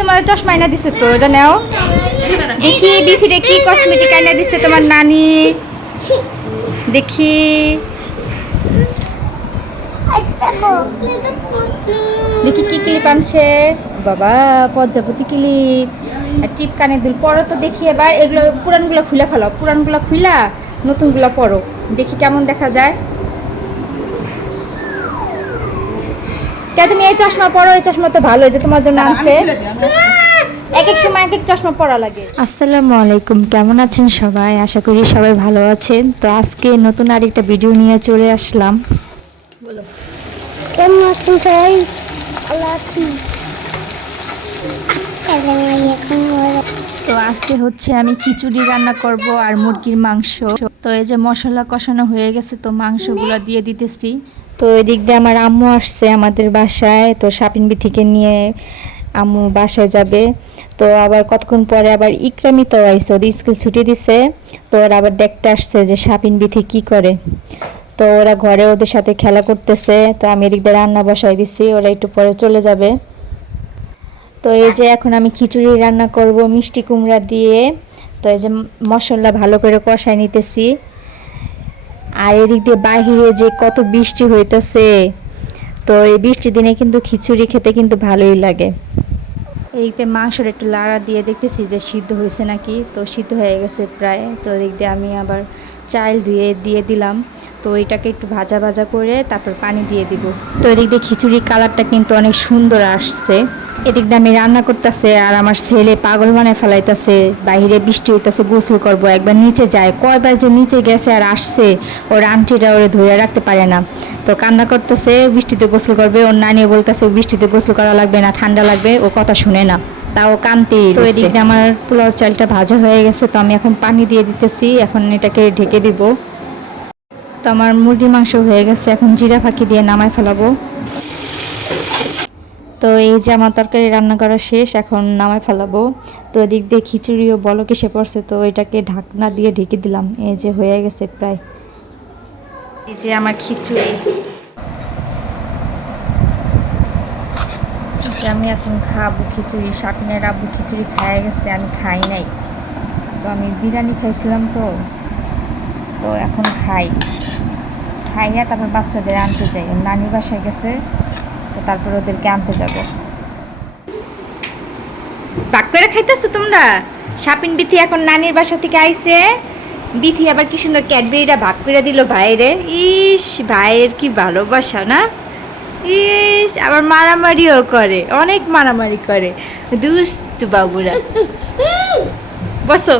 তোমার চশমা এনে দিছে তো, এটা নাও। দেখি বিথিরে কি কসমেটিক এনে দিছে তোমার নানি, দেখি। দেখি কি ক্লিপ আনছে, বাবা পর্যাপতি ক্লিপ আর টিপ কানের দুল। পরো তো দেখি এবার, এগুলো পুরানগুলো খুলে ফেলো, পুরানগুলো খুলা নতুনগুলো পরো, দেখি কেমন দেখা যায়। তুমি এই চশমা পরো, এই চশমা তো ভালো, এই যে তোমার জন্য আনছে। এক এক সময় এক এক চশমা পরা লাগে। আসসালামু আলাইকুম, কেমন আছেন সবাই? আশা করি সবাই ভালো আছেন। তো আজকে নতুন আরেকটা ভিডিও নিয়ে চলে আসলাম। বলো কেমন আছেন সবাই? ভালো আছি। তো আজকে হচ্ছে আমি খিচুড়ি রান্না করব আর মুরগির মাংস। তো এই যে মশলা কষানো হয়ে গেছে, তো মাংসগুলো দিয়ে দিতেছি। তো এদিক দিয়ে আমার আম্মু আসছে আমাদের বাসায়, তো শাপিনবি থেকে নিয়ে আম্মু বাসায় যাবে। তো আবার কতক্ষণ পরে আবার ইকরামি তো আইসে, ওদের স্কুল ছুটি দিছে, তো ওরা আবার দেখতে আসছে যে শাপিনবি থেকে কী করে। তো ওরা ঘরে ওদের সাথে খেলা করতেছে, তো আমি এদিক দিয়ে রান্না বসাই দিছি, ওরা একটু পরে চলে যাবে। তো এই যে এখন আমি খিচুড়ি রান্না করব মিষ্টি কুমড়া দিয়ে। তো এই যে মশলা ভালো করে কষাই নিতেছি। আর এদিক দিয়ে বাহিরে যে কত বৃষ্টি হইতেছে, তো এই বৃষ্টির দিনে কিন্তু খিচুড়ি খেতে কিন্তু ভালোই লাগে। এইদিকে মাংসর একটু লাড়া দিয়ে দেখতেছি যে সিদ্ধ হয়েছে নাকি, তো সিদ্ধ হয়ে গেছে প্রায়। তো এদিক দিয়ে আমি আবার চাল ধুয়ে দিয়ে দিলাম। তো এটাকে একটু ভাজা ভাজা করে তারপর পানি দিয়ে দিব। তো এদিক দিয়ে খিচুড়ির কালারটা কিন্তু অনেক সুন্দর আসছে। এদিক দিয়ে আমি রান্না করতেছে আর আমার ছেলে পাগল মানে ফেলাইতেছে, বাইরে বৃষ্টি হইতেছে, গোসল করব, একবার নিচে যায়, কয়বার যে নিচে গেছে আর আসছে, ওর আন্টিরা ওরে ধরে রাখতে পারে না। তো কান্না করতেছে, বৃষ্টিতে গোসল করবে, ওর নানি বলতেছে বৃষ্টিতে গোসল করা লাগবে না, ঠান্ডা লাগবে, ও কথা শুনে না, তাও কান্তি। তো এদিকে আমার পোলাও চালটা ভাজা হয়ে গেছে, তো আমি এখন পানি দিয়ে দিতেছি, এখন এটাকে ঢেকে দিব। তো আমার মুরগি মাংস হয়ে গেছে, এখন জিরা ফাঁকি দিয়ে নামায় ফেলাবো। তো এই যে আমার তরকারি রান্না করা শেষ, এখন নামায় ফেলাবো। তো এদিক দিয়ে খিচুড়িও বলক এসে পড়ছে, তো এটাকে ঢাকনা দিয়ে ঢেকে দিলাম। এই যে হয়ে গেছে প্রায়। এই যে আমার খিচুড়ি, আমি এখন খাবো খিচুড়ি। শাপিনের আব্বু খিচুড়ি খাই গেছে, আমি খাই নাই। তো আমি বিরিয়ানি খাইছিলাম, তো এখন খাইয়া তারপর বাচ্চাদের আনতে যাই, নানি বাসায় গেছে, তো তারপর ওদেরকে আনতে যাব। ভাগ করে খাইতেছো তোমরা? শাপিন বিথি এখন নানির বাসা থেকে আইছে, বিথি আবার কি সুন্দর ক্যাডবেরিটা ভাগ করে দিল ভাইরে। ইস, ভাইয়ের কি ভালোবাসা না! ইস, আবার মারামারিও করে, অনেক মারামারি করে, দুষ্টু বাবুরা। বসো।